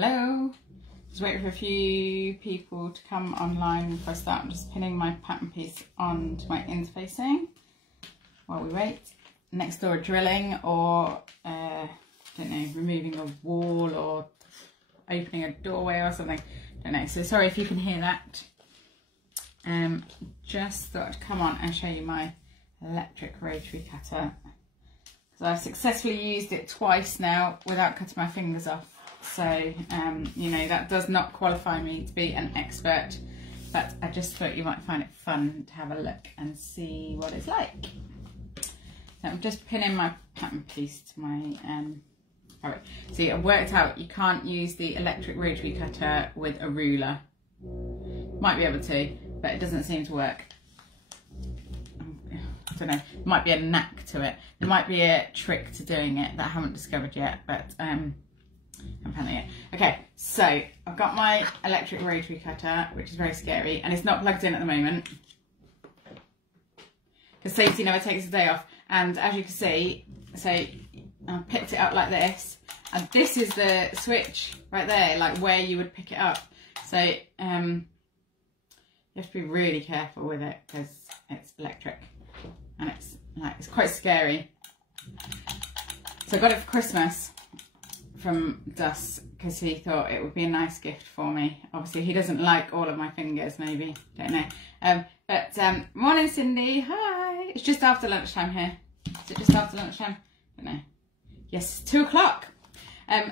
Hello. Just waiting for a few people to come online before I start. I'm just pinning my pattern piece onto my interfacing while we wait. Next door drilling or I don't know, removing a wall or opening a doorway or something. Don't know. So sorry if you can hear that. Just thought I'd come on and show you my electric rotary cutter. So I've successfully used it twice now without cutting my fingers off. So, you know, that does not qualify me to be an expert, but I just thought you might find it fun to have a look and see what it's like. So I'm just pinning my pattern piece to my, see, I've worked out you can't use the electric rotary cutter with a ruler. Might be able to, but it doesn't seem to work. I don't know, there might be a knack to it. There might be a trick to doing it that I haven't discovered yet, but I'm planning it. Okay, so I've got my electric rotary cutter, which is very scary, and it's not plugged in at the moment because safety never takes a day off. And as you can see, so I picked it up like this, and this is the switch right there, like where you would pick it up. So you have to be really careful with it because it's electric and it's quite scary. So I got it for Christmas from Dus because he thought it would be a nice gift for me. Obviously he doesn't like all of my fingers, maybe, don't know. Morning Cindy, hi. It's just after lunchtime here. Is it just after lunchtime? I don't know. Yes, 2 o'clock.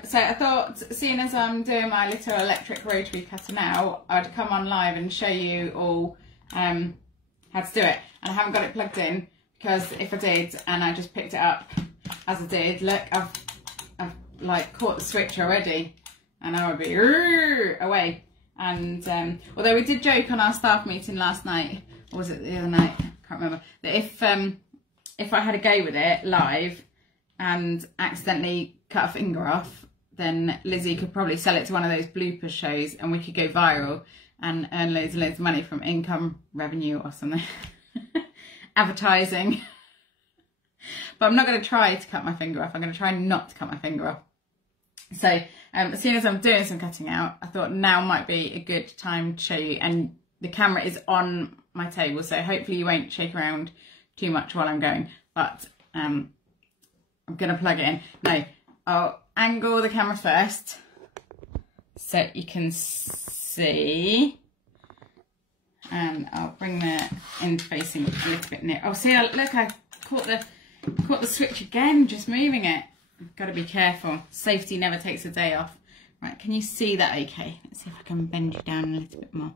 So I thought, seeing as I'm doing my little electric rotary cutter now, I'd come on live and show you all how to do it. And I haven't got it plugged in because if I did and I just picked it up as I did, look, I've like caught the switch already and I would be away. And although we did joke on our staff meeting last night, or was it the other night, I can't remember, that if I had a go with it live and accidentally cut a finger off, then Lizzie could probably sell it to one of those bloopers shows and we could go viral and earn loads and loads of money from income revenue or something. Advertising. But I'm not going to try to cut my finger off. I'm going to try not to cut my finger off. So as soon as I'm doing some cutting out, I thought now might be a good time to show you. And the camera is on my table, so hopefully you won't shake around too much while I'm going. But I'm going to plug it in. Now, I'll angle the camera first so you can see. And I'll bring the interfacing a little bit near. Oh, see, look, I caught the switch again, just moving it. I've got to be careful. Safety never takes a day off. Right, can you see that okay? Let's see if I can bend you down a little bit more.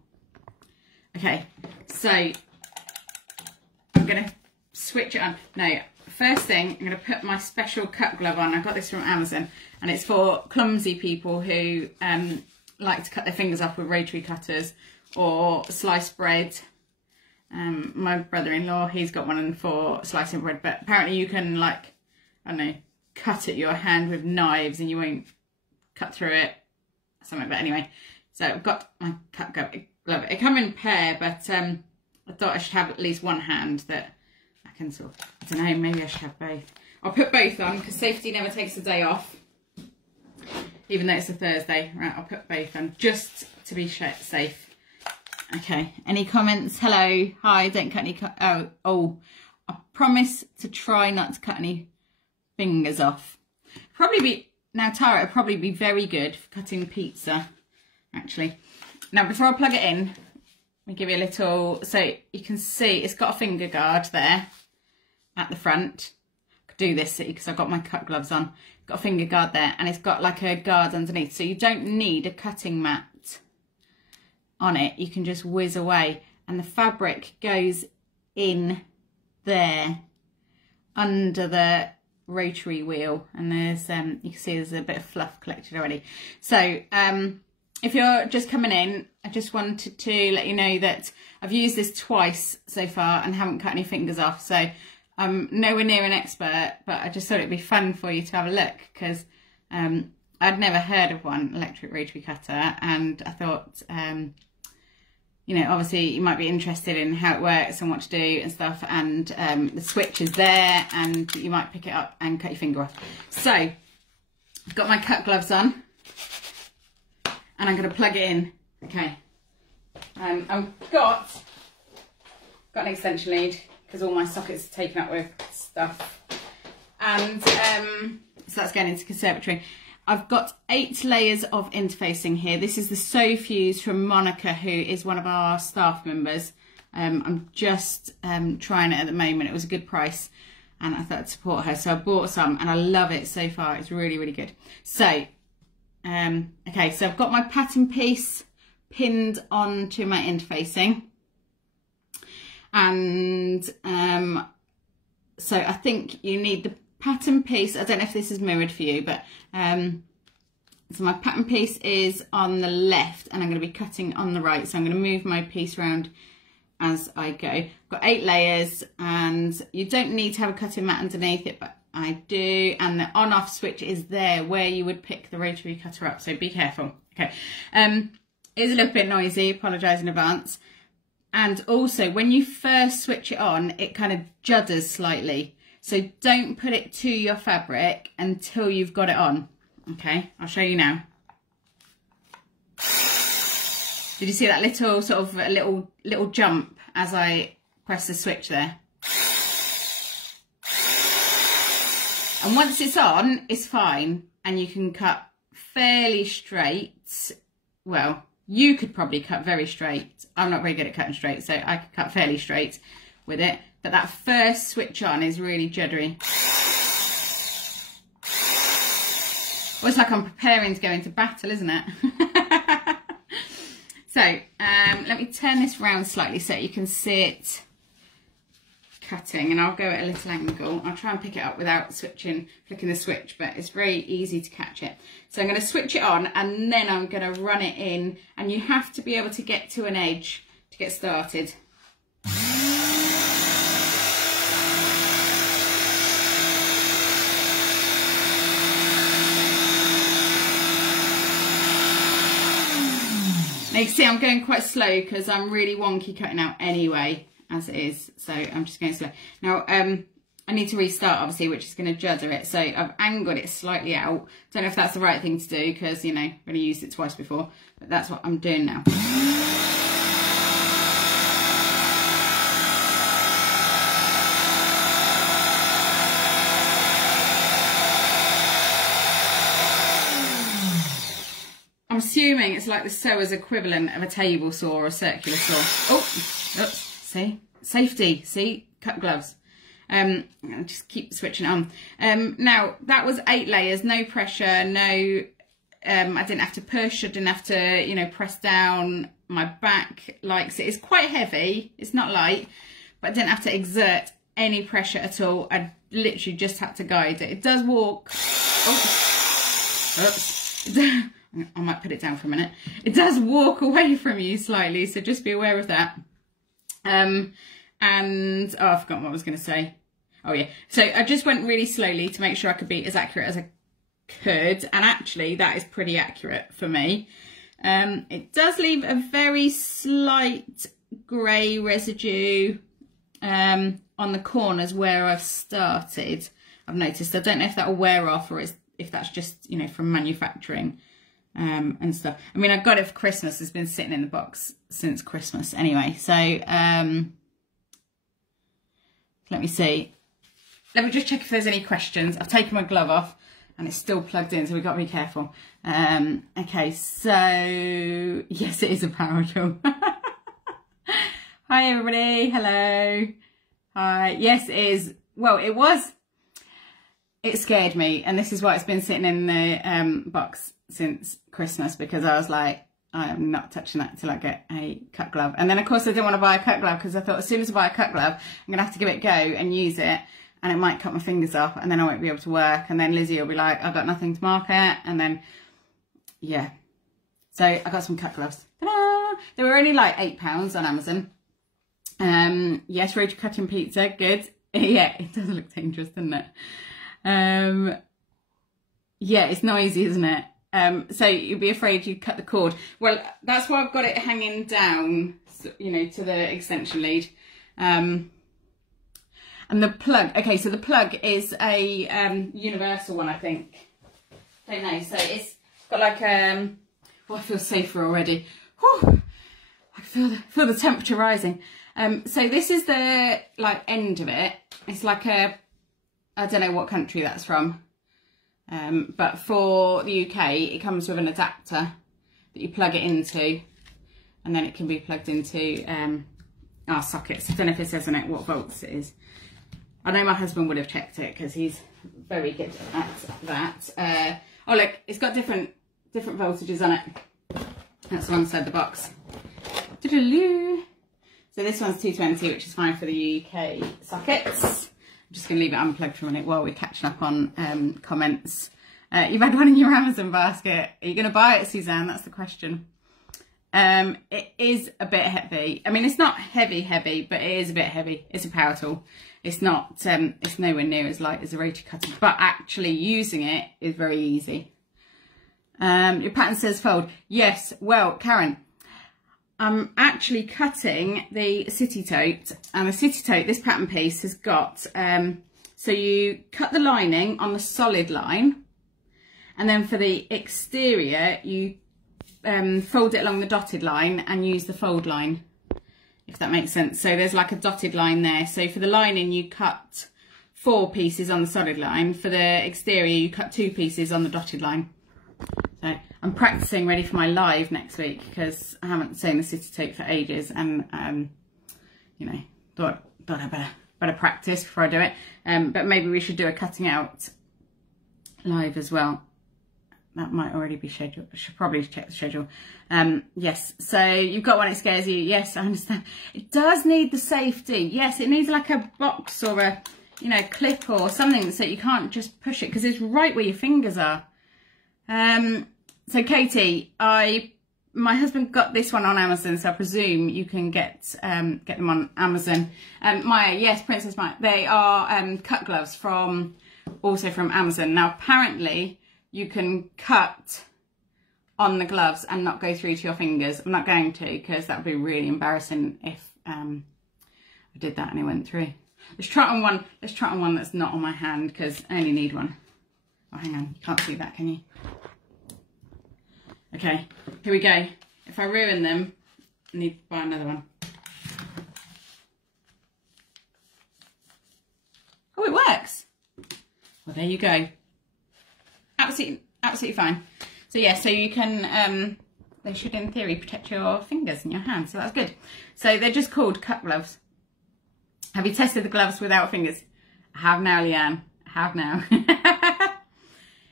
Okay, so I'm going to switch it on. Now, first thing, I'm going to put my special cut glove on. I got this from Amazon, and it's for clumsy people who like to cut their fingers off with rotary cutters or slice bread. My brother-in-law, he's got one for slicing bread, but apparently you can, like, I don't know, cut at your hand with knives and you won't cut through it, something. But anyway, so I've got my cut glove. It come in a pair, but I thought I should have at least one hand that I can sort of, I don't know, maybe I should have both. I'll put both on because safety never takes a day off, even though it's a Thursday. Right, I'll put both on just to be safe. Okay, any comments? Hello, hi, don't cut any, oh, I promise to try not to cut any fingers off. Now Tara, it'd probably be very good for cutting pizza, actually. Now, before I plug it in, let me give you a little, so you can see it's got a finger guard there at the front. I could do this because I've got my cut gloves on. It's got a finger guard there, and it's got like a guard underneath, so you don't need a cutting mat on it. You can just whiz away, and the fabric goes in there under the rotary wheel, and there's you can see there's a bit of fluff collected already. So if you're just coming in, I just wanted to let you know that I've used this twice so far and haven't cut any fingers off, so I'm nowhere near an expert, but I just thought it'd be fun for you to have a look because I'd never heard of one electric rotary cutter, and I thought you know, obviously you might be interested in how it works and what to do and stuff, and the switch is there and you might pick it up and cut your finger off. So I've got my cut gloves on. and I'm going to plug it in. Okay. I've got an extension lead because all my sockets are taken up with stuff. And so that's going into conservatory. I've got 8 layers of interfacing here. This is the So Fuse from Monica, who is one of our staff members. I'm just trying it at the moment. It was a good price and I thought I'd support her. So I bought some and I love it so far. It's really, really good. So, okay, so I've got my pattern piece pinned onto my interfacing. And so I think you need the pattern piece. I don't know if this is mirrored for you, but so my pattern piece is on the left and I'm going to be cutting on the right. So I'm going to move my piece around as I go. I've got 8 layers and you don't need to have a cutting mat underneath it, but I do. And the on off switch is there where you would pick the rotary cutter up. So be careful. Okay. It is a little bit noisy, apologise in advance. And also when you first switch it on, it kind of judders slightly. So don't put it to your fabric until you've got it on. Okay, I'll show you now. Did you see that little sort of little jump as I press the switch there? And once it's on, it's fine. And you can cut fairly straight. Well, you could probably cut very straight. I'm not very good at cutting straight, so I could cut fairly straight with it. But that first switch on is really juddery. Well, it's like I'm preparing to go into battle, isn't it? So, let me turn this round slightly so you can see it cutting. And I'll go at a little angle. I'll try and pick it up without flicking the switch, but it's very easy to catch it. So I'm going to switch it on and then I'm going to run it in. And you have to be able to get to an edge to get started. Now you can see I'm going quite slow because I'm really wonky cutting out anyway, as it is. So I'm just going slow. Now, I need to restart, obviously, which is going to judder it. So I've angled it slightly out. Don't know if that's the right thing to do because, you know, I've only used it twice before. But that's what I'm doing now. I'm assuming it's like the sewer's equivalent of a table saw or a circular saw. Oh, oops, see? Safety, see? Cut gloves. I'll just keep switching it on. Now, that was 8 layers, no pressure, no, I didn't have to push, I didn't have to, you know, press down. My back likes it. It's quite heavy, it's not light, but I didn't have to exert any pressure at all. I literally just had to guide it. It does walk. Oh, oops. I might put it down for a minute. It does walk away from you slightly, so just be aware of that. And, oh, I've forgotten what I was going to say. Oh, yeah. So I just went really slowly to make sure I could be as accurate as I could. And actually, that is pretty accurate for me. It does leave a very slight grey residue on the corners where I've started. I've noticed. I don't know if that will wear off or if that's just, you know, from manufacturing. And stuff. I mean, I got it for Christmas. It's been sitting in the box since Christmas anyway. So, let me see. Let me just check if there's any questions. I've taken my glove off and it's still plugged in, so we've got to be careful. Okay, so, yes, it is a power tool. Hi, everybody. Hello. Hi. Yes, it is. Well, it was. It scared me, and this is why it's been sitting in the box since Christmas, because I was like, I am not touching that until I get a cut glove. And then, of course, I didn't want to buy a cut glove because I thought as soon as I buy a cut glove, I'm going to have to give it a go and use it, and it might cut my fingers off, and then I won't be able to work, and then Lizzie will be like, I've got nothing to mark it, and then, yeah. So I got some cut gloves. Ta-da! They were only like £8 on Amazon. Yes, rotary cutting pizza, good. Yeah, it does look dangerous, doesn't it? Yeah, it's noisy, isn't it? So you'd be afraid you'd cut the cord. Well, that's why I've got it hanging down, you know, to the extension lead. And the plug, okay, so the plug is a universal one, I think. Don't know. So it's got like, Oh, I feel safer already. Whew. I feel the temperature rising. So this is the like end of it. It's like a, I don't know what country that's from. But for the UK, it comes with an adapter that you plug it into, and then it can be plugged into our sockets. I don't know if it says on it what volts it is. I know my husband would have checked it because he's very good at that. Oh look, it's got different voltages on it. That's one side of the box. So this one's 220, which is fine for the UK sockets. I'm just going to leave it unplugged for a minute while we're catching up on comments. You've had one in your Amazon basket. Are you going to buy it, Suzanne? That's the question. It is a bit heavy. I mean, it's not heavy, but it is a bit heavy. It's a power tool. It's not, it's nowhere near as light as a rotary cutter, but actually using it is very easy. Your pattern says fold. Yes, well, Karen, I'm actually cutting the city tote, and the city tote, this pattern piece has got, so you cut the lining on the solid line, and then for the exterior, you fold it along the dotted line and use the fold line, if that makes sense. So there's like a dotted line there. So for the lining, you cut 4 pieces on the solid line. For the exterior, you cut 2 pieces on the dotted line. So I'm practicing ready for my live next week because I haven't sewn the city tote for ages, and you know, thought I better practice before I do it. But maybe we should do a cutting out live as well. That might already be scheduled. I should probably check the schedule. Yes, so you've got one, it scares you. Yes, I understand. It does need the safety. Yes, it needs like a box or a, you know, clip or something so you can't just push it because it's right where your fingers are. So Katie, my husband got this one on Amazon, so I presume you can get them on Amazon. Maya, yes, Princess Maya, they are cut gloves also from Amazon. Now apparently you can cut on the gloves and not go through to your fingers. I'm not going to, because that would be really embarrassing if I did that and it went through. Let's try on one that's not on my hand, because I only need one. Oh, hang on, you can't see that, can you? Okay, here we go. If I ruin them, I need to buy another one. Oh, it works. Well, there you go. Absolutely fine. So yeah, so you can, they should in theory protect your fingers and your hands, so that's good. So they're just called cut gloves. Have you tested the gloves without fingers? I have now, Leanne. I have now.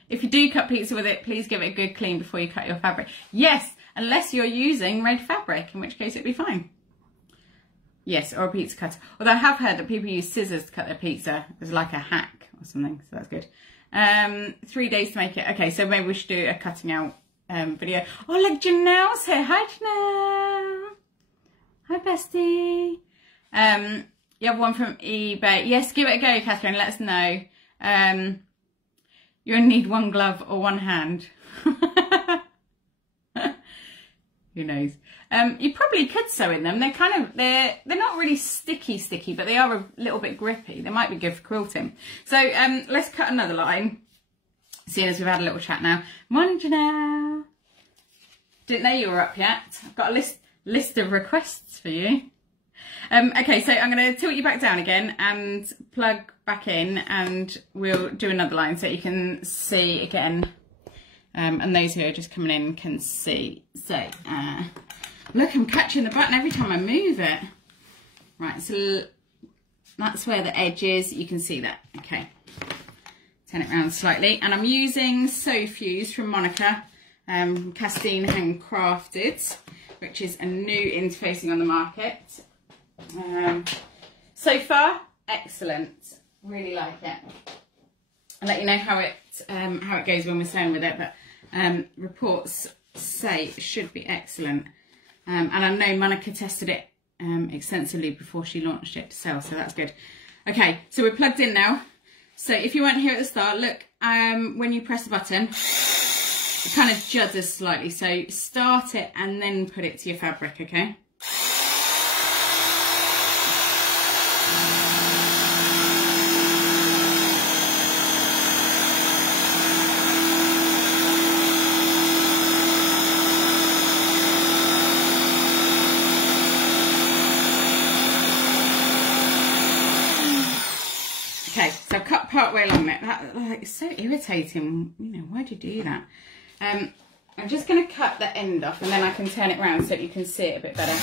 If you do cut pizza with it, please give it a good clean before you cut your fabric. Yes, unless you're using red fabric, in which case it'd be fine. Yes, or a pizza cutter. Although I have heard that people use scissors to cut their pizza. It's like a hack or something, so that's good. 3 days to make it. Okay, so maybe we should do a cutting out video. Oh, look, Janelle's here. Hi, Janelle. Hi, bestie. You have one from eBay. Yes, give it a go, Catherine. Let us know. You only need one glove or one hand. Who knows? You probably could sew in them. They're not really sticky, but they are a little bit grippy. They might be good for quilting. So let's cut another line, seeing as we've had a little chat now. Morning, Janelle. Didn't know you were up yet. I've got a list of requests for you. Okay, so I'm going to tilt you back down again and plug back in, and we'll do another line so you can see again. And those who are just coming in can see. So, look, I'm catching the button every time I move it. Right, so that's where the edge is. You can see that. Okay, turn it around slightly. And I'm using Sew Fuse from Monica, Castine Handcrafted, which is a new interfacing on the market. So far, excellent. Really like it. I'll let you know how it goes when we're sewing with it, but reports say it should be excellent. And I know Monica tested it extensively before she launched it to sell, so that's good. Okay, so we're plugged in now. So if you weren't here at the start, look, when you press the button, it kind of judders slightly. So start it and then put it to your fabric, okay? Okay, so I've cut part way along it. That, like, it's so irritating. You know, why do you do that? I'm just going to cut the end off and then I can turn it around so that you can see it a bit better. Okay.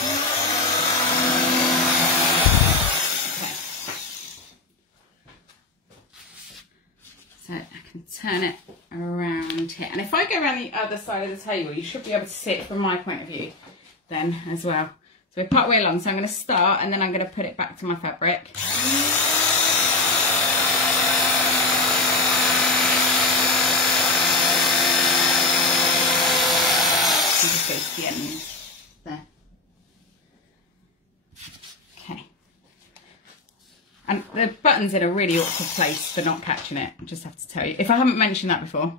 So I can turn it around here. And if I go around the other side of the table, you should be able to see it from my point of view then as well. So we're part way along, so I'm going to start and then I'm going to put it back to my fabric. And just go to the end there. Okay. And the button's in a really awkward place for not catching it, I just have to tell you. If I haven't mentioned that before.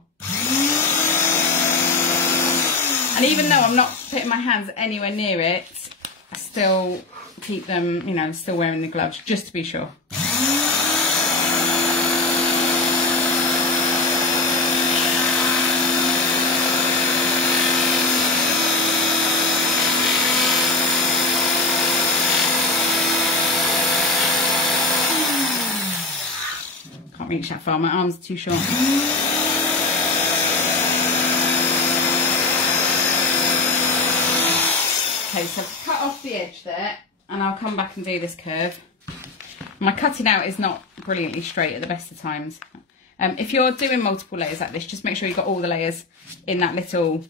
And even though I'm not putting my hands anywhere near it, I still keep them, you know, still wearing the gloves just to be sure. Can't reach that far, my arm's too short. Okay, so I've cut off the edge there and I'll come back and do this curve. My cutting out is not brilliantly straight at the best of times. If you're doing multiple layers like this, just make sure you've got all the layers in that little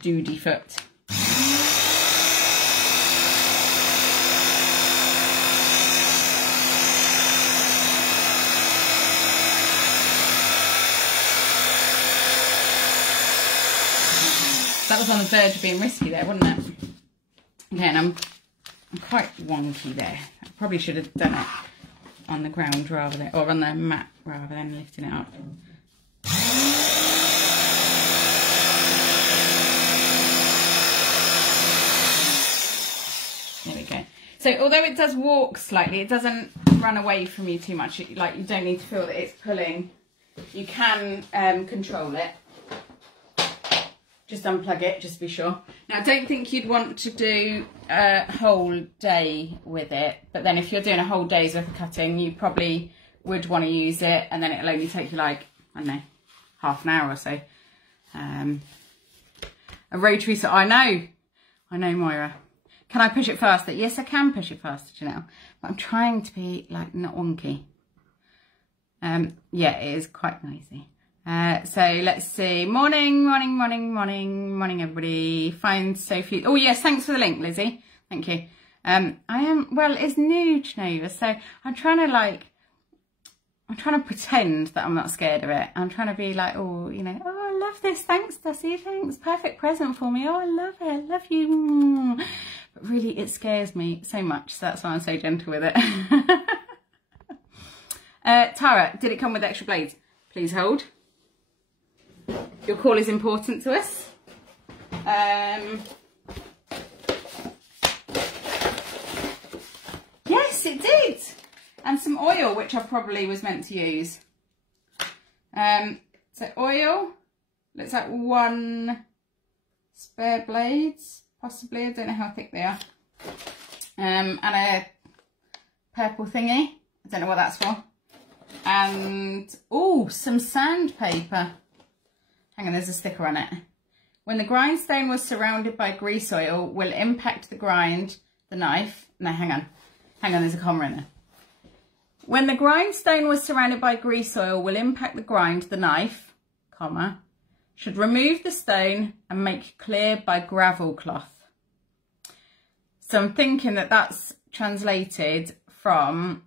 doody foot. That was on the verge of being risky there, wasn't it? Okay, and I'm quite wonky there. I probably should have done it on the ground rather than, or on the mat rather than lifting it up. There we go. So although it does walk slightly, it doesn't run away from you too much. Like, you don't need to feel that it's pulling. You can control it. Just unplug it, just to be sure. Now, I don't think you'd want to do a whole day with it, but then if you're doing a whole day's worth of cutting, you probably would want to use it, and then it'll only take you like, I don't know, half an hour or so. A rotary, so I know, Moira. Can I push it faster? Yes, I can push it faster, Janelle, but I'm trying to be like not wonky. Yeah, it is quite noisy. So let's see. Morning, everybody. Find Sophie. Oh yes, thanks for the link, Lizzie. Thank you. Well, it's new, Geneva, so I'm trying to pretend that I'm not scared of it. I'm trying to be like, oh, you know, oh, I love this. Thanks, Dusty. Thanks. Perfect present for me. Oh, I love it. I love you. But really, it scares me so much. So that's why I'm so gentle with it. Tara, did it come with extra blades? Please hold. Your call is important to us. Yes, it did. And some oil, which I probably was meant to use. So oil, looks like 1 spare blades, possibly. I don't know how thick they are. And a purple thingy. I don't know what that's for. And, oh, some sandpaper. Hang on, there's a sticker on it. When the grindstone was surrounded by grease oil, will impact the grind, the knife. No, hang on, there's a comma in there. When the grindstone was surrounded by grease oil, will impact the grind, the knife, comma, should remove the stone and make clear by gravel cloth. So I'm thinking that that's translated from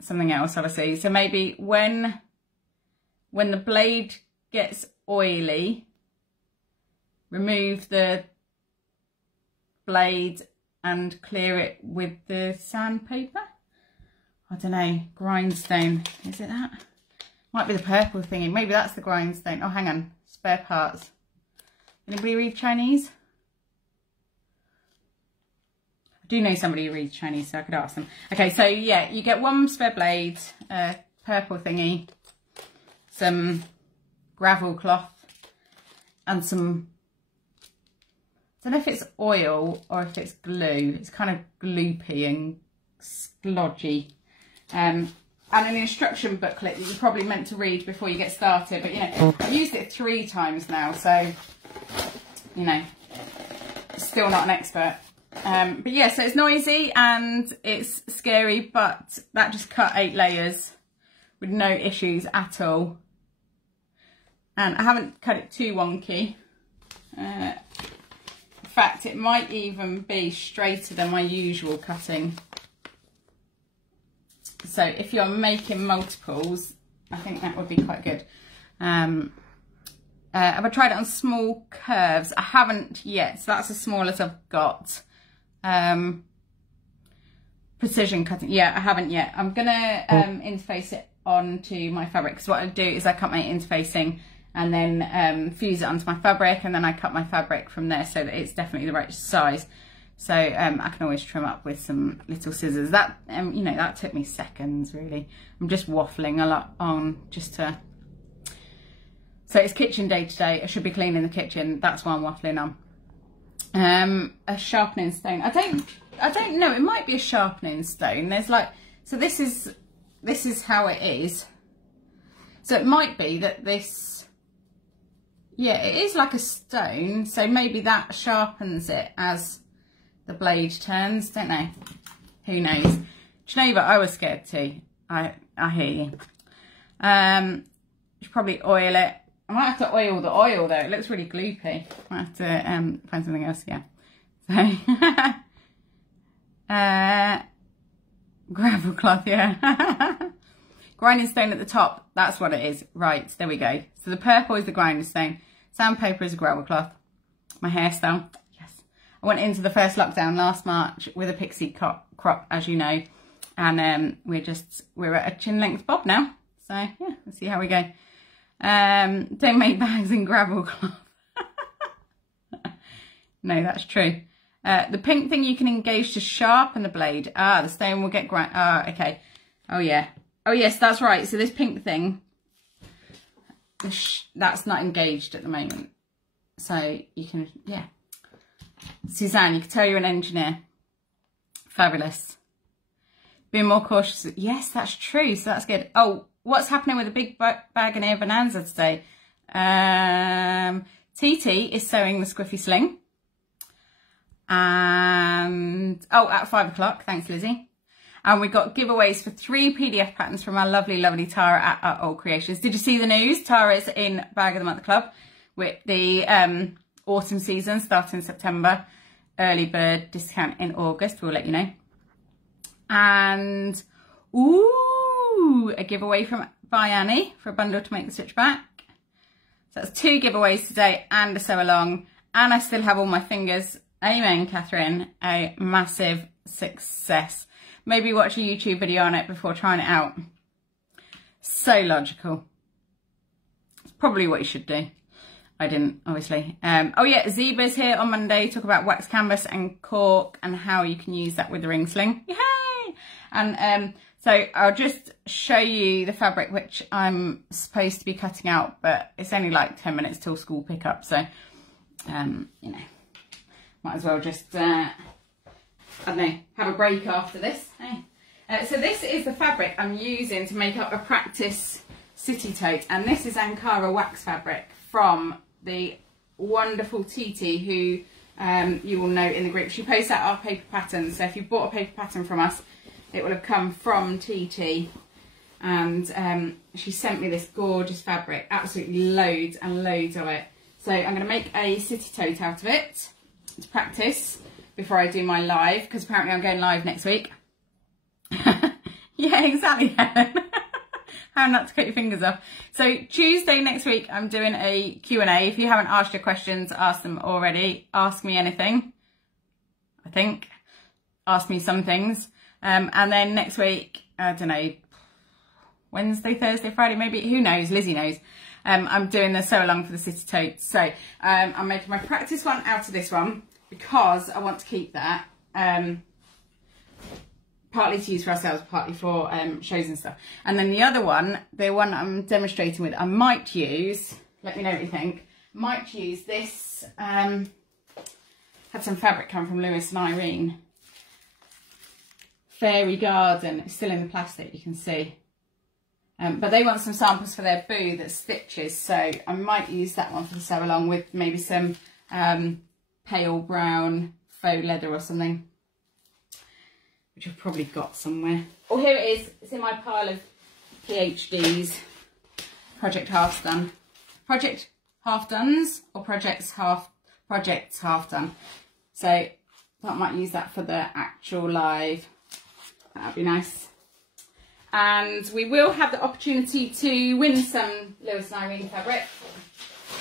something else, obviously. So maybe when the blade gets oily, remove the blade and clear it with the sandpaper. I don't know, grindstone, is it that? Might be the purple thingy, maybe that's the grindstone. Oh, hang on, spare parts. Anybody read Chinese? I do know somebody who reads Chinese, so I could ask them. Okay, so yeah, you get 1 spare blade, purple thingy, some gravel cloth, and some, I don't know if it's oil or if it's glue. It's kind of gloopy and splodgy. and an instruction booklet that you're probably meant to read before you get started. But, you know, I've used it 3 times now, so, you know, still not an expert. But yeah, so it's noisy and it's scary, but that just cut 8 layers with no issues at all. And I haven't cut it too wonky. In fact, it might even be straighter than my usual cutting. So if you're making multiples, I think that would be quite good. Have I tried it on small curves? I haven't yet, so that's as small as I've got. Precision cutting, yeah, I haven't yet. I'm gonna interface it onto my fabric, because what I do is I cut my interfacing and then fuse it onto my fabric, and then I cut my fabric from there so that it's definitely the right size. So I can always trim up with some little scissors. That you know, that took me seconds really. I'm just waffling a lot on just to. So it's kitchen day today. I should be cleaning the kitchen. That's why I'm waffling on. A sharpening stone. I don't know. It might be a sharpening stone. There's like, so this is how it is. So it might be that this, yeah, it is like a stone. So maybe that sharpens it as the blade turns. Don't know. Who knows? Do you know, but I was scared too. I hear you. Should probably oil it. I might have to oil the oil though. It looks really gloopy. I might have to find something else. Yeah. So gravel cloth. Yeah. Grinding stone at the top. That's what it is. Right. There we go. So the purple is the grinding stone. Sandpaper is a gravel cloth. My hairstyle. Yes. I went into the first lockdown last March with a pixie crop, as you know, and we're at a chin length bob now. So yeah, let's see how we go. Don't make bags in gravel cloth. No, that's true. The pink thing you can engage to sharpen the blade. Ah, the stone will get grind. Ah, okay. Oh yeah. Oh yes, that's right. So this pink thing, that's not engaged at the moment. So you can, yeah. Suzanne, you can tell you're an engineer. Fabulous. Being more cautious. Yes, that's true. So that's good. Oh, what's happening with the big bag and air bonanza today? TT is sewing the squiffy sling. And, oh, at 5 o'clock. Thanks, Lizzie. And we got giveaways for 3 PDF patterns from our lovely, lovely Tara at Our Old Creations. Did you see the news? Tara's in Bag of the Month Club with the autumn season starting in September. Early bird discount in August. We'll let you know. And, ooh, a giveaway by Annie for a bundle to make the switchback. So that's 2 giveaways today and a sew along. And I still have all my fingers. Amen, Catherine. A massive success. Maybe watch a YouTube video on it before trying it out. So logical. It's probably what you should do. I didn't, obviously. Oh yeah, Zeba's here on Monday. Talk about wax canvas and cork and how you can use that with the ring sling. Yay! And so I'll just show you the fabric which I'm supposed to be cutting out, but it's only like 10 minutes till school pickup. So, you know, might as well just, I don't know, have a break after this. Hey. So this is the fabric I'm using to make up a practice city tote. And this is Ankara wax fabric from the wonderful TT, who you will know in the group. She posts out our paper patterns. So if you bought a paper pattern from us, it will have come from TT. And she sent me this gorgeous fabric, absolutely loads and loads of it. So I'm going to make a city tote out of it to practice before I do my live, because apparently I'm going live next week. Yeah, exactly, Helen. How not to cut your fingers off. So Tuesday next week, I'm doing a Q&A. If you haven't asked your questions, ask them already. Ask me anything, I think. Ask me some things. And then next week, I don't know, Wednesday, Thursday, Friday, maybe, who knows, Lizzie knows. I'm doing the sew along for the city tote. So I'm making my practice one out of this one because I want to keep that. Partly to use for ourselves, partly for shows and stuff. And then the other one, the one I'm demonstrating with, I might use, let me know what you think, might use this, had some fabric come from Lewis and Irene. Fairy Garden, it's still in the plastic, you can see. But they want some samples for their boo that stitches, so I might use that one for the sew along with maybe some pale brown faux leather or something, which I've probably got somewhere. Oh, here it is. It's in my pile of PhDs. Project half done. Project half dones or projects half done. So I might use that for the actual live. That'd be nice. And we will have the opportunity to win some Lewis and Irene fabric.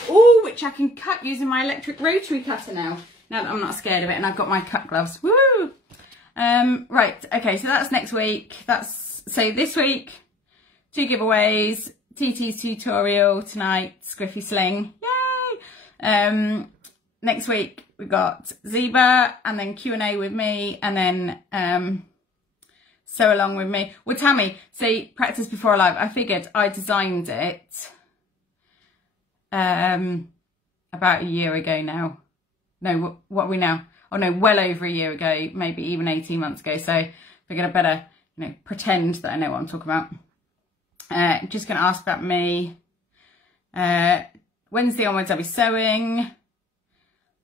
Oh, which I can cut using my electric rotary cutter now. Now that I'm not scared of it and I've got my cut gloves. Woo! Right, okay, so that's next week. So this week, 2 giveaways, TT's tutorial tonight, Squiffy Sling. Yay! Next week we've got Zeba and then Q&A with me and then sew along with me. Well, Tammy, see, practice before live. I figured I designed it about a year ago now. No, what are we now? Oh no, well over a year ago, maybe even 18 months ago. So I figured I better, you know, pretend that I know what I'm talking about. Just going to ask about me. Wednesday onwards I'll be sewing.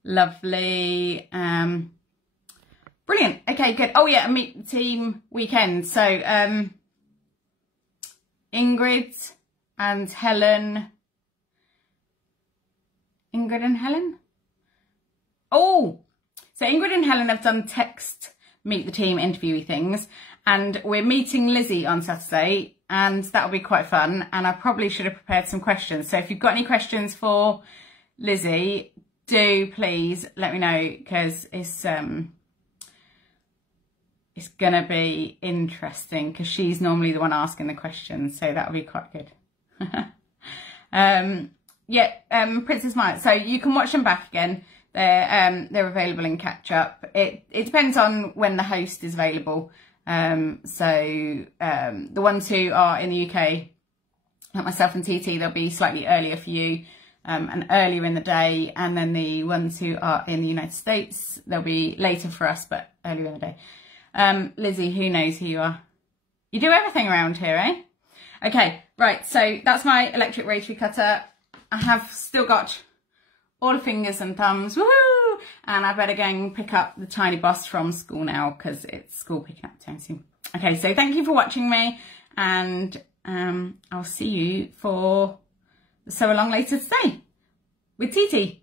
Lovely. Brilliant. Okay, good. Oh yeah, meet the team weekend. So Ingrid and Helen. Oh, so Ingrid and Helen have done text meet the team interviewy things, and we're meeting Lizzie on Saturday, and that'll be quite fun. And I probably should have prepared some questions. So if you've got any questions for Lizzie, do please let me know, because it's gonna be interesting because she's normally the one asking the questions, so that'll be quite good. Princess Maya. So you can watch them back again. They're available in catch up. It depends on when the host is available. The ones who are in the UK, like myself and TT, they'll be slightly earlier for you, and earlier in the day. And then the ones who are in the United States, they'll be later for us, but earlier in the day. Lizzie, who knows who you are? You do everything around here, eh? Okay, right, so that's my electric rotary cutter. I have still got all the fingers and thumbs, woohoo! And I better go and pick up the tiny boss from school now, because it's school picking up time soon. Okay, so thank you for watching me, and I'll see you for the sew along later today with TT.